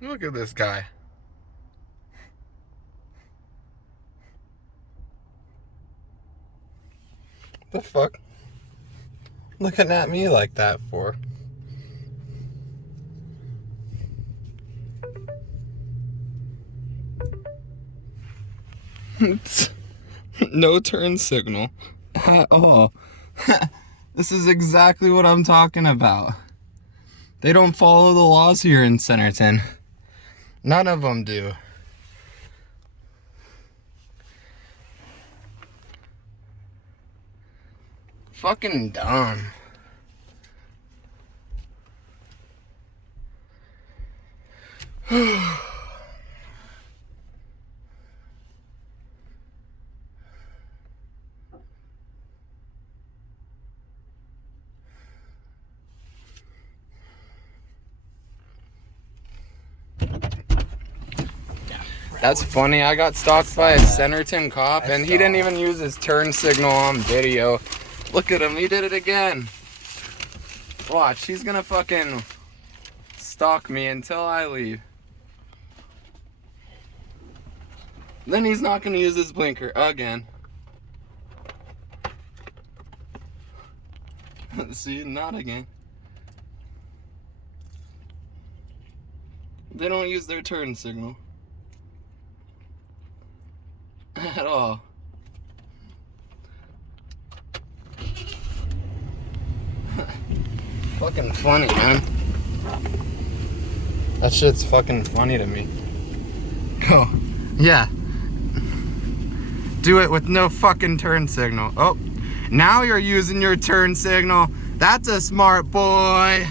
Look at this guy. The fuck? Looking at me like that for? No turn signal at all. This is exactly what I'm talking about. They don't follow the laws here in Centerton. None of them do. Fucking dumb. That's funny. I got stalked by a Centerton cop and he didn't even use his turn signal on video. Look at him. He did it again. Watch. He's gonna fucking stalk me until I leave. Then he's not gonna use his blinker again. See, not again. They don't use their turn signal at all. Fucking funny, man. That shit's fucking funny to me. Go. Yeah. Do it with no fucking turn signal. Oh, now you're using your turn signal. That's a smart boy.